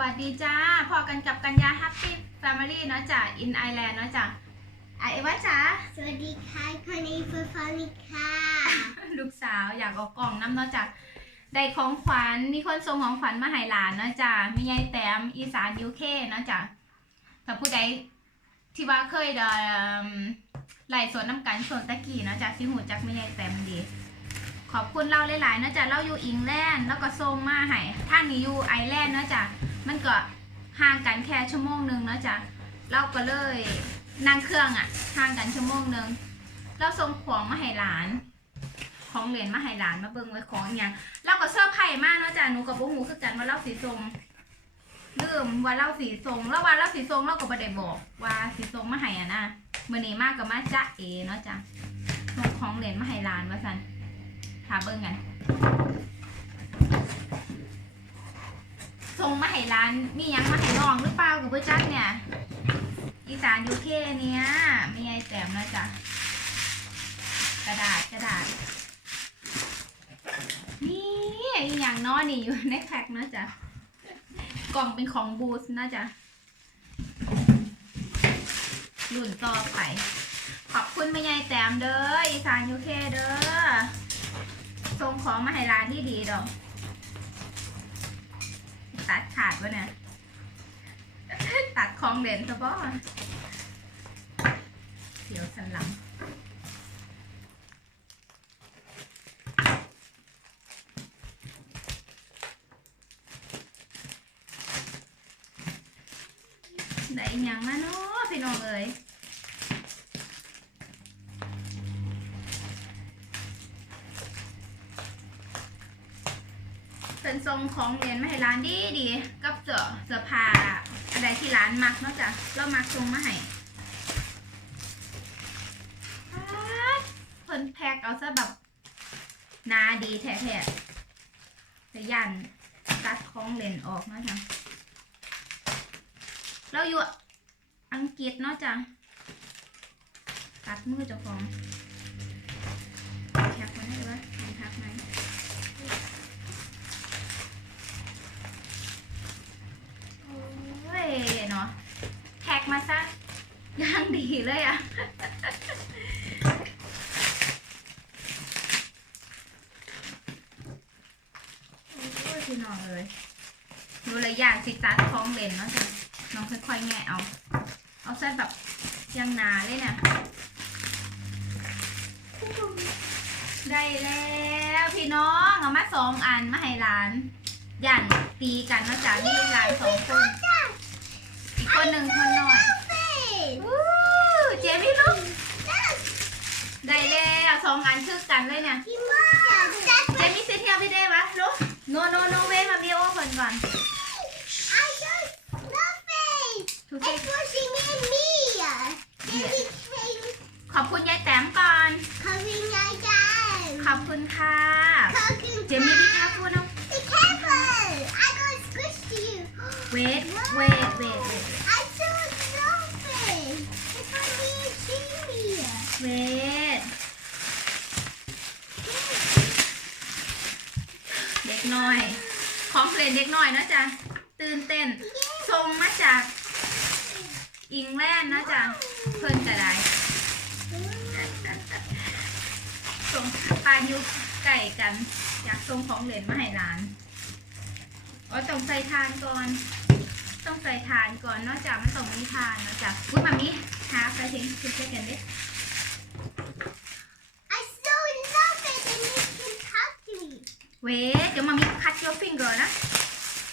วัสดีจ้า พอกันกับกัญญา Happy Family เนาะจ้ะ in Ireland เนาะจ้ะไอะเอว่าจ้าสวัสดีค่ะคนนี้เฟอร์ฟานิค่ะ ลูกสาวอยากออกกล่องน้ำเนาะจ้ะได้ของขวัญมีคนส่งของขวัญมาให้หลานเนาะจ้ะมียายแต้มอีสานยูเคเนาะจ้ะถ้าผู้ใดที่ว่าเคยเดมไล่สวนน้ำกันส่วนตะกี้เนาะจ้ะที่หูจักไม่ยายแต้มดีขอบคุณเราหลายๆเนาะจ้ะเราอยู่อิงแลนด์แล้วก็ส่งมาให้ทางนี้อยู่ไอร์แลนด์เนาะจ้ะ มันก็ห่างกันแค่ชั่วโมงหนึงเนาะจ้ะเราก็เลยนั่งเครื่องอะห่างกันชั่วโมงหนึงเราส่งของมาให้หลาน ของเหรียญมาให้หลานมาเบิ่งไว้ของอย่างเราก็เสื้อร์ไผ่มากเนาะจ้ะหนูกับบุหูคือกันว่าเล่าสีทรงลืมว่าเล่าสีทรงแล้วว่าเล่าสีทรงเราก็บ่ได้บอกว่าสีทรงมาให้อะนะมื้อนี้มากกับมาจ้าเอเนาะจ้ะส่งของเหรียญมาให้หลานว่าซั่นถาเบิ่งกัน ส่งมาให้หลาน มียังมาให้น้องหรือเปล่ากับเพื่จักเนี่ย อีสานยูเคเนี้ยม่ยายแต้มนาะจ้ะกระดาษกระดาษ นี่อีอย่างน้อนี่อยู่ในแพ็คนะจ๊ะ กล่องเป็นของบูสนะจ๊ะรุ่นต่อไป ขอบคุณแม่ยายแต้มเด้ออีสานยูเคเด้อส่งของมาให้ร้านที่ดีดอก ตัดขาดวะเนี่ย ตัดของเด่นซะบ่เดี๋ยวสันหลังได้อิหยังมาเนาะพี่น้องเอ้ย นทรงของเรียนมาให้ร้านดีดีกับเสื้อเสื้อผ้าอะไรที่ร้านมักนาะจ้ะเรามักทรงมาให้ป๊าดเพิ่นแพ็กเอาซะแบบนาดีแท้ๆแต่ยันตัดของเล่นออกนะจ้ะเราอยู่อังกฤษเนาะจ้ะตัดมือเจ้าของแคปมาให้ว่าลองทักไหม มาซะย่างดีเลยอะโอ้ยพี่น้องเลยดูเลยอยากสิตัดของเล่นเนาะจ้ะน้องค่อยๆแงะเอา เอาเส้นแบบยังหนาเลยเนี่ยได้แล้วพี่น้องเอามาสองอันมาให้ร้านอย่างตีกันเนาะจ๊ะนี่ร้านสองคน อีกคนหนึ่งคนน่อยวู้เจมี่ลูกได้แล้วสองอันคือกันเลยเนี่ย พี่มาจัด เจมี่เซเทียพี่ได้ปะลูกโนโนโนเวมาบิโอคนก่อน I just love it ทุกที It's watching me and me Baby came ขอบคุณยายแต้มก่อน coming right down ขอบ คุณค่ะ Talking เจมี่พี่ค่ะพูดนะ Be careful I got squished you เวทเวทเวทเวท I don't love it It's for me and Jimmy เวทเด็กน้อย ของเพลงเด็กน้อยเนอะจ๊ะตื่นเต้นทรงมาจากอิงแลนด์เนอะจ๊ะเพิ่นจะได้ส่ง ปลายุไก่กันอยากส่งของเหลนมาให้ร้านอ๋อต้องใส่ทานก่อน ต้องใส่ทานก่อนเนอกจากมันต้องมีทานเนอะจ๊ะอุ้ยมามีหาไปทิ้งคือเช็คกันดิ I so love it and you can talk to me เว้ยเดี๋ยวมามี cut your finger นะ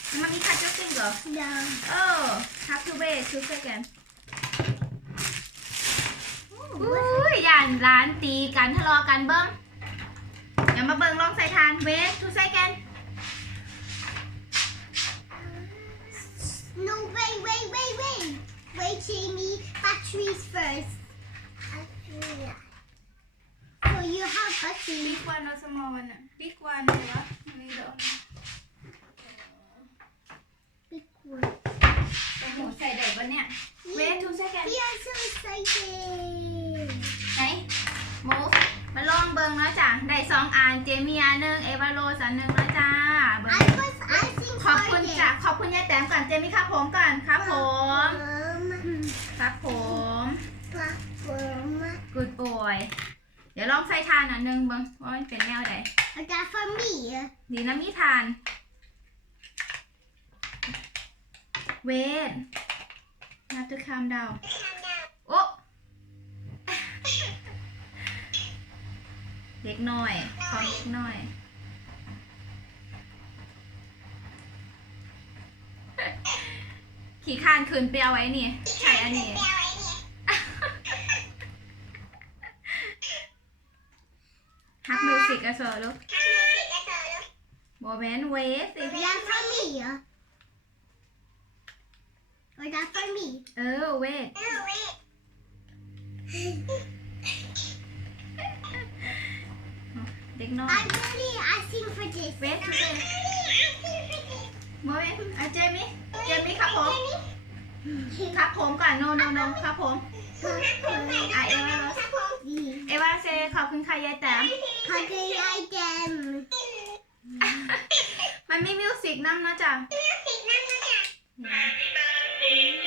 เดี๋ยวมามี cut your finger No เออ have to wait two second อุ้ยย่านร้านตีกันทะเลาะกันเบิ้งเดี๋ยว มาเบิ้งลองใส่ทาน wait two second No, wait, wait, wait, wait. Wait, Jamie. Batteries first. Battery. So you have batteries. big one or small one big one เลยวะไม่รู้ Big one. โอ้โหใส่ได้ปะเนี่ย wait two second We are so excited. ไหน move มาลองเบิ้งเนาะจ้ะ ได้สองอันเจมี่ อันหนึ่งเอวาโรสอันหนึ่งเนาะจ้าเบิ้ง I was asking ขอบคุณ for จ้ะ it. ขอบคุณยายแต้มก่อนเจมี่ครับผมก่อนครับผม Um, ครับผม platform. good boy เดี๋ยวลองใส่ทานอันหนึงเบิ้งว่ามันเป็นแนวใด Is that for me? ดีนะมีทาน เวท have to calm down โอ้เด็กน้อย ของเด็กน้อย ขี่ข้านคืนเปียวไว้นี่ ใช่อันนี้ ฮักมิวสิกอะเซอร์ลูกโมเมนต์เวฟสิ Is that for me? Is that for me? เออเวทเด็กน้อย I'm really asking for this. เวฟเซ โมเมนต์อะเจมี่เจมี่ครับผม ครับผมก่อนโนโนโนครับผมอะเอวาโรสเอวาเซขอบคุณค่ะยายแต้ม How do I them? มันมีมิวสิกนั่งนะจ๊ะ Day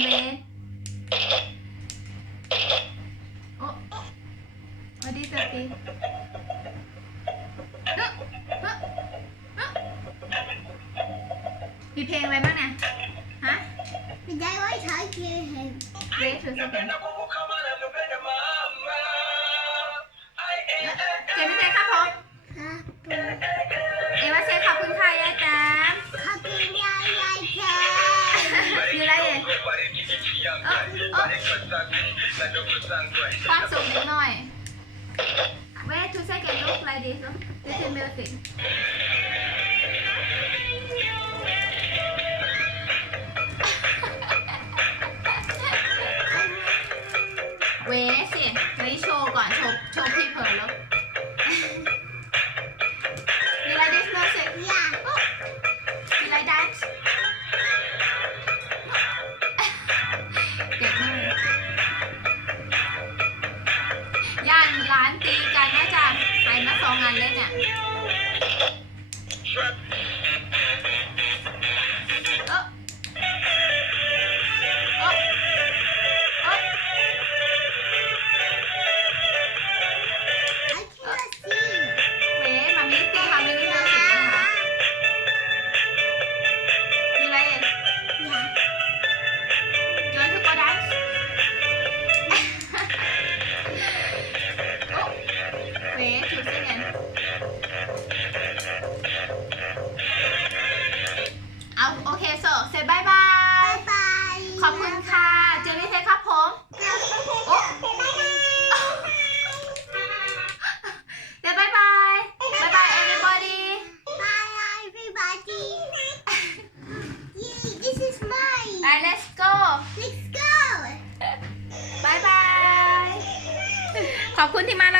อันนั้นตะวันเวทโอ้โอ้ดีสติมีเพลงอะไรบ้างเนี่ยฮะ But I want to hug him. เวทถือสเปน ความสุขนิดหน่อย Wait two second look like this look this is music เว เลยเนี่ย อบคุณที่มารับ